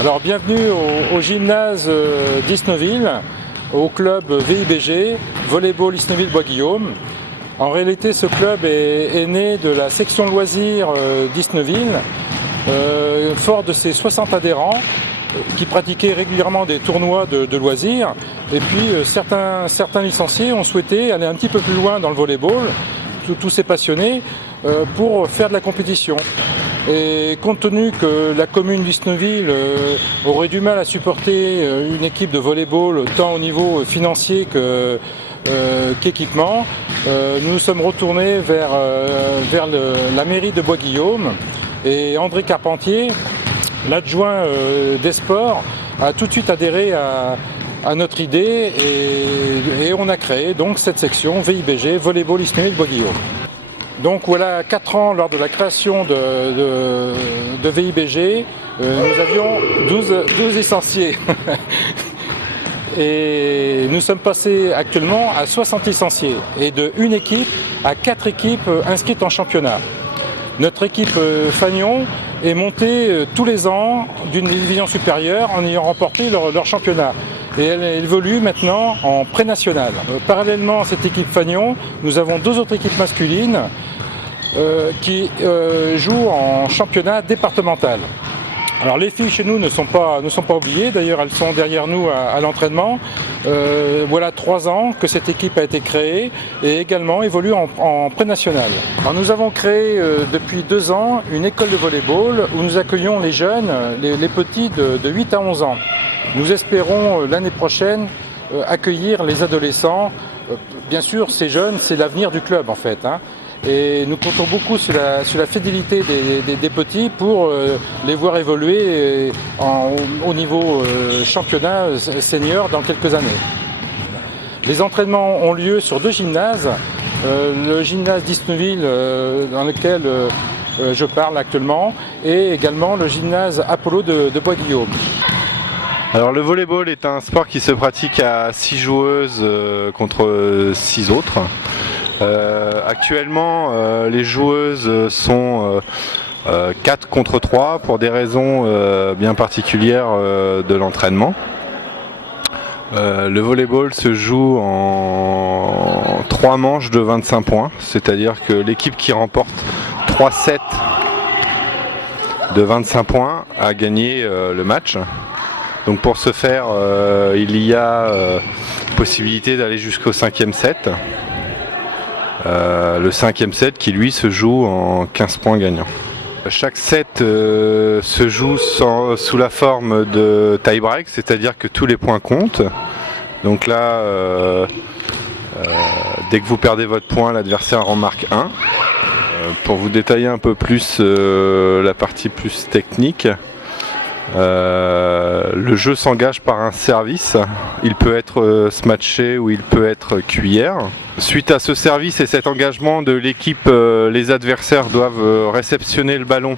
Alors bienvenue au gymnase d'Isneville, au club VIBG, Volleyball Isneville-Bois-Guillaume. En réalité, ce club est né de la section loisirs d'Isneville, fort de ses 60 adhérents qui pratiquaient régulièrement des tournois de loisirs. Et puis certains licenciés ont souhaité aller un petit peu plus loin dans le volleyball, tous ces passionnés, pour faire de la compétition. Et compte tenu que la commune d'Isneville aurait du mal à supporter une équipe de volleyball tant au niveau financier qu'équipement, nous nous sommes retournés vers la mairie de Bois-Guillaume, et André Carpentier, l'adjoint des sports, a tout de suite adhéré à notre idée et on a créé donc cette section VIBG, Volleyball Isneville-Bois-Guillaume. Donc voilà, 4 ans lors de la création de VIBG, nous avions 12 licenciés. Et nous sommes passés actuellement à 60 licenciés et de 1 équipe à 4 équipes inscrites en championnat. Notre équipe Fagnon est montée tous les ans d'une division supérieure en ayant remporté leur championnat. Et elle évolue maintenant en pré-national. Parallèlement à cette équipe Fagnon, nous avons 2 autres équipes masculines qui jouent en championnat départemental. Alors les filles chez nous ne sont pas oubliées, d'ailleurs elles sont derrière nous à l'entraînement. Voilà 3 ans que cette équipe a été créée et également évolue en pré-national. Alors nous avons créé depuis 2 ans une école de volleyball où nous accueillons les jeunes, les petits de 8 à 11 ans. Nous espérons l'année prochaine accueillir les adolescents. Bien sûr, ces jeunes, c'est l'avenir du club en fait. Et nous comptons beaucoup sur la fidélité des petits pour les voir évoluer au niveau championnat senior dans quelques années. Les entraînements ont lieu sur 2 gymnases. Le gymnase d'Isneville dans lequel je parle actuellement et également le gymnase Apollo de Bois-Guillaume. Alors le volleyball est un sport qui se pratique à 6 joueuses contre 6 autres. Actuellement, les joueuses sont 4 contre 3 pour des raisons bien particulières de l'entraînement. Le volleyball se joue en 3 manches de 25 points, c'est-à-dire que l'équipe qui remporte 3 sets de 25 points a gagné le match. Donc pour ce faire, il y a possibilité d'aller jusqu'au 5e set. Le 5e set qui lui se joue en 15 points gagnants. Chaque set se joue sous la forme de tie-break, c'est-à-dire que tous les points comptent. Donc là, dès que vous perdez votre point, l'adversaire en marque 1. Pour vous détailler un peu plus la partie plus technique, le jeu s'engage par un service. Il peut être smatché ou il peut être cuillère. Suite à ce service et cet engagement de l'équipe, les adversaires doivent réceptionner le ballon.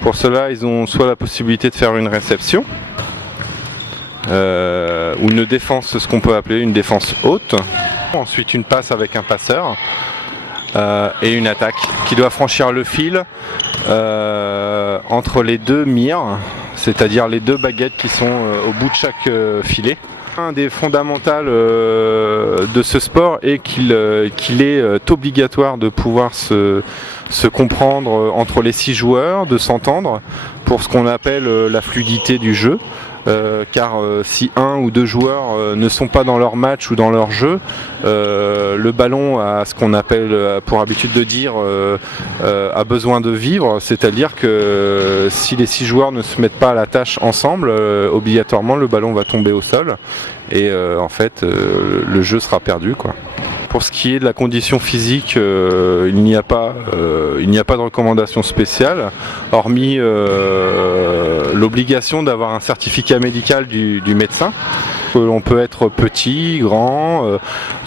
Pour cela, ils ont soit la possibilité de faire une réception ou une défense, ce qu'on peut appeler une défense haute. Ensuite, une passe avec un passeur et une attaque qui doit franchir le fil entre les 2 mires, c'est-à-dire les 2 baguettes qui sont au bout de chaque filet. Un des fondamentaux de ce sport est qu'il est obligatoire de pouvoir se comprendre entre les 6 joueurs, de s'entendre pour ce qu'on appelle la fluidité du jeu. Car si 1 ou 2 joueurs ne sont pas dans leur match ou dans leur jeu, le ballon a ce qu'on appelle pour habitude de dire a besoin de vivre, c'est-à-dire que si les 6 joueurs ne se mettent pas à la tâche ensemble, obligatoirement le ballon va tomber au sol et en fait le jeu sera perdu, quoi. Pour ce qui est de la condition physique, il n'y a pas de recommandation spéciale, hormis l'obligation d'avoir un certificat médical du médecin. On peut être petit, grand,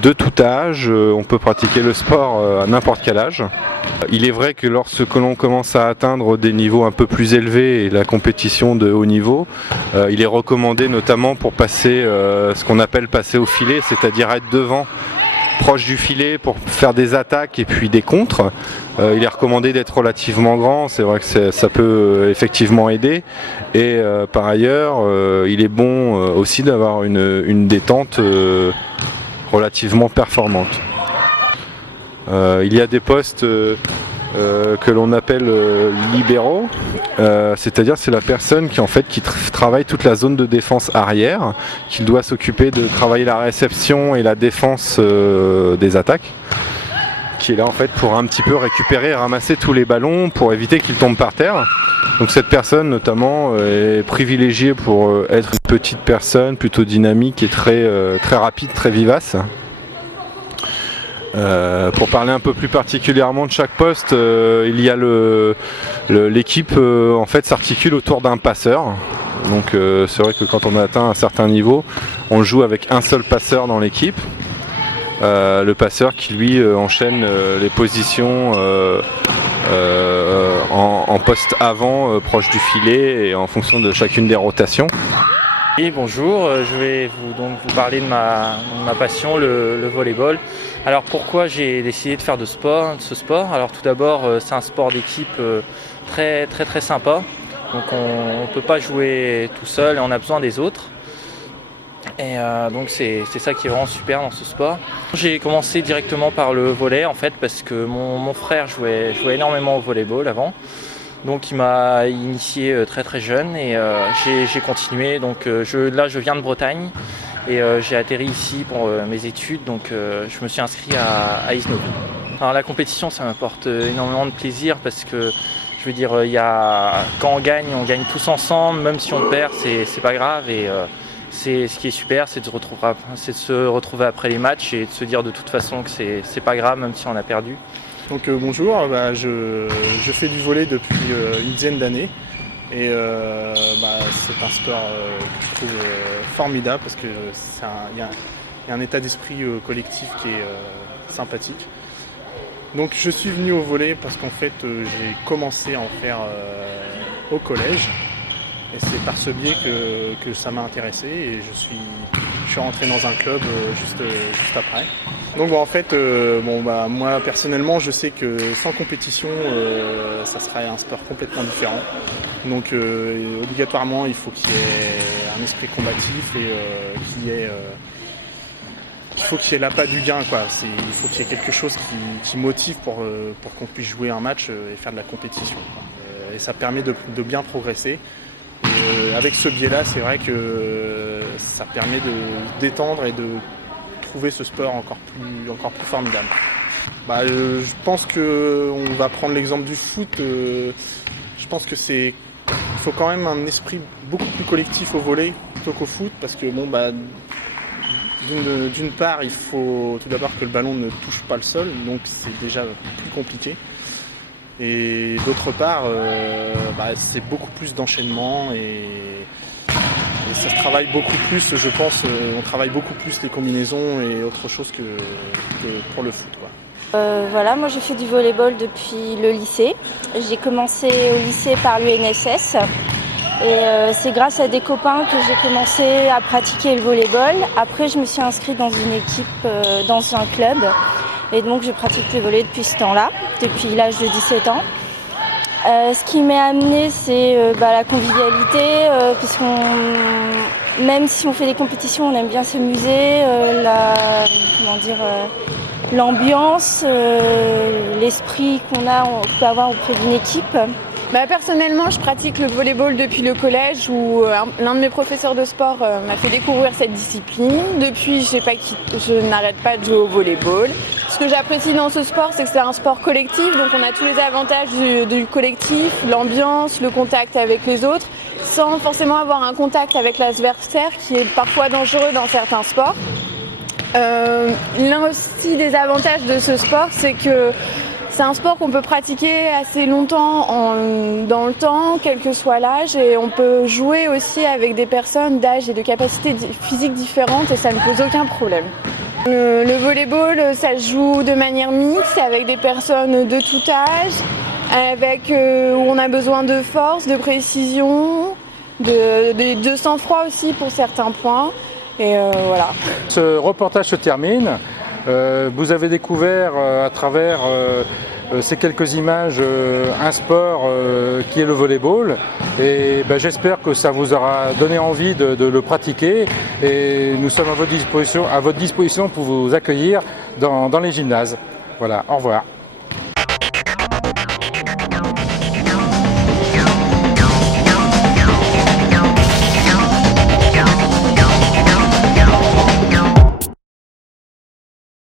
de tout âge, on peut pratiquer le sport à n'importe quel âge. Il est vrai que lorsque l'on commence à atteindre des niveaux un peu plus élevés et la compétition de haut niveau, il est recommandé notamment pour passer ce qu'on appelle passer au filet, c'est-à-dire être devant proche du filet pour faire des attaques et puis des contres. Il est recommandé d'être relativement grand, c'est vrai que ça peut effectivement aider. Et par ailleurs, il est bon aussi d'avoir une détente relativement performante. Il y a des postes que l'on appelle libéraux, c'est-à-dire c'est la personne qui travaille toute la zone de défense arrière, qui doit s'occuper de travailler la réception et la défense des attaques, qui est là en fait pour un petit peu récupérer et ramasser tous les ballons pour éviter qu'ils tombent par terre. Donc cette personne notamment est privilégiée pour être une petite personne plutôt dynamique et très rapide, très vivace. Pour parler un peu plus particulièrement de chaque poste, il y a l'équipe en fait s'articule autour d'un passeur. Donc c'est vrai que quand on a atteint un certain niveau, on joue avec un seul passeur dans l'équipe. Le passeur qui lui enchaîne les positions en poste avant, proche du filet et en fonction de chacune des rotations. Et bonjour, je vais vous parler de ma passion, le volleyball. Alors pourquoi j'ai décidé de faire ce sport? Alors tout d'abord, c'est un sport d'équipe très sympa. Donc on ne peut pas jouer tout seul et on a besoin des autres. Et donc c'est ça qui est vraiment super dans ce sport. J'ai commencé directement par le volley en fait parce que mon frère jouait énormément au volleyball avant. Donc il m'a initié très jeune et j'ai continué. Donc là je viens de Bretagne et j'ai atterri ici pour mes études. Donc je me suis inscrit à Isnovi. Alors la compétition ça m'apporte énormément de plaisir parce que je veux dire quand on gagne tous ensemble, même si on perd c'est pas grave et ce qui est super c'est de se retrouver après les matchs et de se dire de toute façon que c'est pas grave même si on a perdu. Donc bonjour, je fais du volley depuis une dizaine d'années et c'est un sport que je trouve formidable parce que il y a un état d'esprit collectif qui est sympathique. Donc je suis venu au volley parce qu'en fait j'ai commencé à en faire au collège et c'est par ce biais que ça m'a intéressé et je suis rentré dans un club juste après. Donc en fait, moi personnellement, je sais que sans compétition, ça serait un sport complètement différent. Donc obligatoirement, il faut qu'il y ait un esprit combatif et qu'il faut qu'il y ait l'appât du gain, quoi. Il faut qu'il y ait quelque chose qui motive pour qu'on puisse jouer un match et faire de la compétition, quoi. Et ça permet de bien progresser. Et avec ce biais-là, c'est vrai que ça permet de détendre et de trouver ce sport encore plus formidable. Je pense qu'on va prendre l'exemple du foot. Je pense que il faut quand même un esprit beaucoup plus collectif au volley plutôt qu'au foot parce que d'une part, il faut tout d'abord que le ballon ne touche pas le sol, donc c'est déjà plus compliqué. Et d'autre part, c'est beaucoup plus d'enchaînement et ça se travaille beaucoup plus, je pense, on travaille beaucoup plus les combinaisons et autre chose que pour le foot, quoi. Voilà, moi je fais du volleyball depuis le lycée. J'ai commencé au lycée par l'UNSS et c'est grâce à des copains que j'ai commencé à pratiquer le volleyball. Après je me suis inscrite dans une équipe, dans un club et donc je pratique le volley depuis ce temps-là, depuis l'âge de 17 ans. Ce qui m'est amené, c'est la convivialité, puisqu'on, même si on fait des compétitions, on aime bien s'amuser, l'ambiance, l'esprit qu'on peut avoir auprès d'une équipe. Personnellement, je pratique le volleyball depuis le collège où l'un de mes professeurs de sport m'a fait découvrir cette discipline. Depuis, je n'arrête pas de jouer au volleyball. Ce que j'apprécie dans ce sport, c'est que c'est un sport collectif, donc on a tous les avantages du collectif, l'ambiance, le contact avec les autres, sans forcément avoir un contact avec l'adversaire qui est parfois dangereux dans certains sports. L'un aussi des avantages de ce sport, c'est que c'est un sport qu'on peut pratiquer assez longtemps dans le temps, quel que soit l'âge, et on peut jouer aussi avec des personnes d'âge et de capacités physiques différentes et ça ne pose aucun problème. Le volleyball, ça se joue de manière mixte avec des personnes de tout âge, où on a besoin de force, de précision, de sang-froid aussi pour certains points. Et voilà. Ce reportage se termine. Vous avez découvert à travers ces quelques images un sport qui est le volleyball et j'espère que ça vous aura donné envie de le pratiquer et nous sommes à votre disposition pour vous accueillir dans les gymnases. Voilà, au revoir.